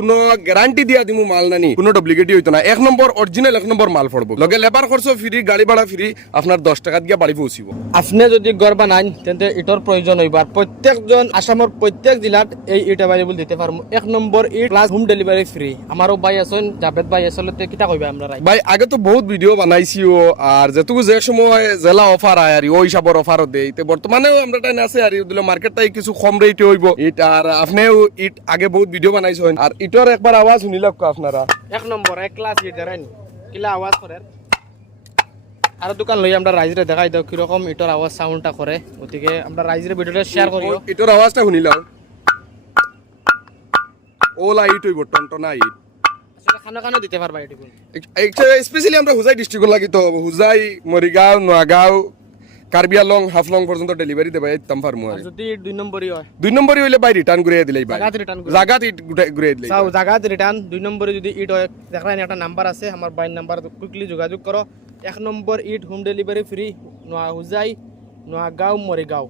কোনো গ্যারান্টি দিয়া দিমু মাল নানি কোনো ডুপ্লিকেটই হইতো না 1 নম্বর অরিজিনাল 1 নম্বর মাল পড়বো লগে লেবার খরচ ফ্রি গাড়ি ভাড়া ফ্রি আপনার 10 টাকা দিয়া বাড়ি পৌঁছিব আপনি যদি ঘর বানান তেন্তে ইটর প্রয়োজন হইব আর প্রত্যেকজন আসামের প্রত্যেক জেলাত এই ইট অ্যাভেলেবল দিতে পারবো 1 নম্বর ইট প্লাস হোম ডেলিভারি ফ্রি আমারও ভাই আছেন জাভেদ ভাই আসলে কিটা কইবা আমরা ভাই আগে তো বহুত ভিডিও বানাইছিও আর যেটুকু যে সময় জেলা অফার আয় আর ওই হিসাবের অফারও দেই তে বর্তমানেও আমরা টাইম আছে আর দিলে মার্কেটটাই কিছু কম রেটে হইব ইট আর আপনিও ইট আগে বহুত ভিডিও বানাইছেন আর ইটর একবার আওয়াজ শুনিলাম আপনারা 1 নম্বর এক ক্লাস ইট দেরানি কিলা আওয়াজ করে আর দোকান লই আমরা রাইজরে দেখাই দাও কি রকম ইটর আওয়াজ সাউন্ডটা করে ওদিকে আমরা রাইজরে ভিডিওটা শেয়ার করিও ইটর আওয়াজটা শুনিলাম ওলা ইট হইব টনটনা ইট আসলে খানা খানা দিতে পারবা এটুকু স্পেশালি আমরা হুজাই ডিস্ট্রিক্ট লাগি তো হুজাই মরিগাঁও নোয়াগাঁও কার্বি আলং হাফলং পর্যন্ত ডেলিভারি দেবা একদম ফার্মু আর যদি 2 নম্বরই হয় 2 নম্বরই হইলে ভাই রিটার্ন ঘুরিয়ে দিলেই ভাই জায়গাতে রিটার্ন জায়গাতে ইট ঘুরিয়ে দিলেই চাও জায়গাতে রিটার্ন 2 নম্বরে যদি ইট হয় দেখলেন একটা নাম্বার আছে আমার বাইর নাম্বার কুইকলি যোগাযোগ করো 1 নম্বর ইট হোম ডেলিভারি ফ্রি নোয়া হুজাই নোয়াগাঁও মরিগাঁও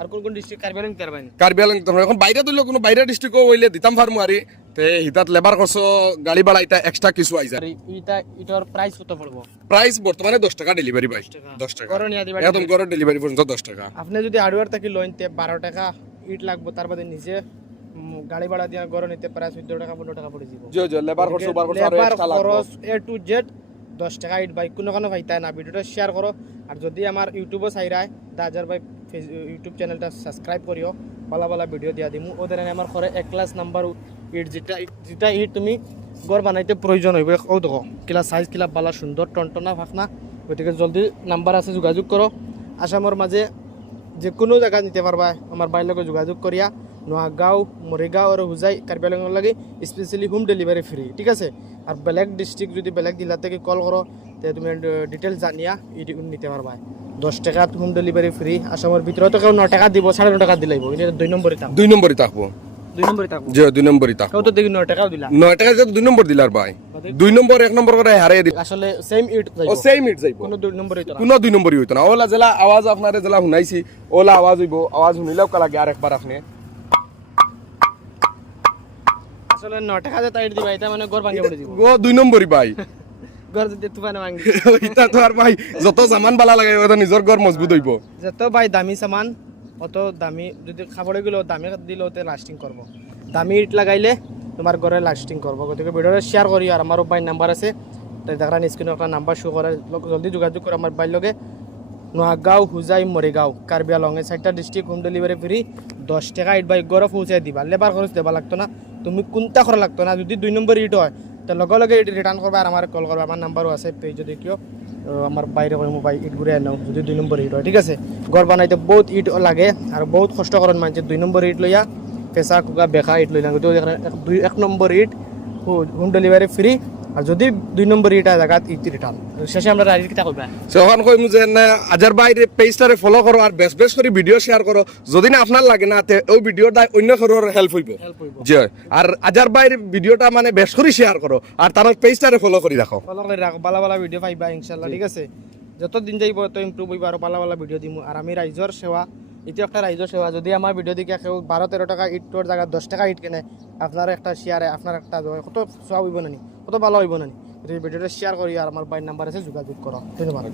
আর কোন কোন ডিস্ট্রিক্ট কার্বি আলং তেরবাইন কার্বি আলং তো এখন বাইরে তুললো কোনো বাইরে ডিস্ট্রিক্টও হইলে দিতাম ফার্মু আরি তে হিতাত লেবার খরচ গাড়ি ভাড়া এটা এক্সট্রা কিছু আই যায় ইটা ইটর প্রাইস কত পড়বো প্রাইস বর্তমানে 10 টাকা ডেলিভারি ভাই 10 টাকা করো নিয়া দিবা একদম গড় ডেলিভারি পর্যন্ত 10 টাকা আপনি যদি হার্ডওয়্যার থেকে লোন তে 12 টাকা ইট লাগবে তার বাদে নিজে গাড়ি ভাড়া দিয়া গড় নিতে প্রায় 14 টাকা 15 টাকা পড়ে যাব জি লেবার খরচ বার খরচ আর এক্সট্রা লাগবে খরচ এ টু জেড 10 টাকা ইট ভাই কোনো ফাইতা না ভিডিওটা শেয়ার করো আর যদি আমার ইউটিউবে চাইরায় দাজার ভাই ইউটিউব চ্যানেলটা সাবস্ক্রাইব করিও ভালো ভালো ভিডিও দিয়া দিমু ওদের আমার ঘরে 1 ক্লাস নাম্বার ইট যেটা ইট তুমি ঘর বানাইতে প্রয়োজন হইব ও দেখো কিলা সাইজ কিলা বালা সুন্দর টনটনা ফাকনা গতিকে জলদি নাম্বার আছে যোগাযোগ করো আসামের মাঝে যে কোনো জায়গা নিতে পারবা আমার বাইর লগে যোগাযোগ করিয়া নোয়াগাঁও মরিগাঁও আর হুজাই কার্বি আলং লাগে স্পেশালি হোম ডেলিভারি ফ্রি ঠিক আছে আর বেলেগ ডিস্ট্রিক্ট যদি বেলেগ জেলা থেকে কল করো তে তুমি ডিটেলস জানিয়া ইট নিতে পারবা 10 টাকা হোম ডেলিভারি ফ্রি আসামের ভিতরে তো কেউ 9 টাকা দিব 9.5 টাকা দিলাইব এটা 2 নম্বরই থাকবো 2 নম্বরই থাকবো 2 নম্বরই থাকবো জি 2 নম্বরই থাকবো কেউ তো দেখি 9 টাকাও দিলা 9 টাকা যদি 2 নম্বর দিলার ভাই 2 নম্বর 1 নম্বর করে হারিয়ে দিল আসলে সেম ইট ও সেম ইট যাইবো কোনো 2 নম্বরই তো কোনো 2 নম্বরই হইতো না ওলা জেলা আওয়াজ আপনারে জেলা শুনাইছি ওলা আওয়াজ হইব আওয়াজ শুনিলাও কালা আর একবার আপনি আসলে 9 টাকা যে টাইট দিবা এটা মানে ঘর ভাঙে পড়ে দিব ও 2 নম্বরই ভাই ঘর যদি তুফানে ভাঙি এটা তো আর ভাই যত সামান বালা লাগে ওটা নিজের ঘর মজবুত হইব যত ভাই দামি সামান অত দামি যদি খাবারে গুলো দামি দিলে ওতে লাস্টিং করব দামি ইট লাগাইলে তোমার ঘরে লাস্টিং করব গতিকে ভিডিওটা শেয়ার করি আর আমারও ভাই নাম্বার আছে তাই দেখরা স্ক্রিনে একটা নাম্বার শো করে জলদি যোগাযোগ করে আমার ভাই লগে নোয়াগাঁও হুজাই মরিগাঁও কার্বি আলং এই 4টা ডিস্ট্রিক্ট হোম ডেলিভারি ফ্রি 10 টাকা ইট ভাই ঘরে পৌঁছে দিবা লেবার খরচ দেবা লাগতো না তুমি কোনটা করা লাগতো না যদি 2 নম্বর ইট হয় তো লগে লগে ইট রিটার্ন করবা আর আমার কল করবা আমার নাম্বারও আছে পেজ যদি কেউ আমার বাইরে কই মোবাইল ইট ঘুরে আনো যদি 2 নম্বর ইট হয় ঠিক আছে ঘর বানাইতে বহুত ইট লাগে আর বহুত কষ্ট করেন মানুষ 2 নম্বর ইট লইয়া পেশা কুকা বেকা ইট লইলা তো 1 নম্বর ইট হোম ডেলিভারি ফ্রি আর যদি 2 নম্বর ইটা জায়গাত ইট রিটার্ন শেষে আমরা রাইজ কিটা কইবা সেখান কইমু যে আজার বাইরে পেজটারে ফলো করো আর বেশ করে ভিডিও শেয়ার করো যদি না আপনার লাগে না তে ওই ভিডিওটা অন্য কারোর হেল্প হইব জি আর আজার বাইরে ভিডিওটা মানে বেশ করে শেয়ার করো আর তার পেজটারে ফলো করে রাখো ফলো করে রাখো ভালো ভালো ভিডিও পাইবা ইনশাআল্লাহ ঠিক আছে যত দিন যাইব তত ইমপ্রুভ হইবা আর ভালো ভালো ভিডিও দিমু আর আমি রাইজর সেবা এটা একটা রাইজর সেবা যদি আমার ভিডিও দেখে কেউ 12-13 টাকা ইটর জায়গা 10 টাকা ইট কেনে আপনার একটা শেয়ারে আপনার একটা কত সব হইব না কত ভালো হইব না ভিডিওটা শেয়ার করি আর আমার বাইর নাম্বার আছে যোগাযোগ করো ধন্যবাদ।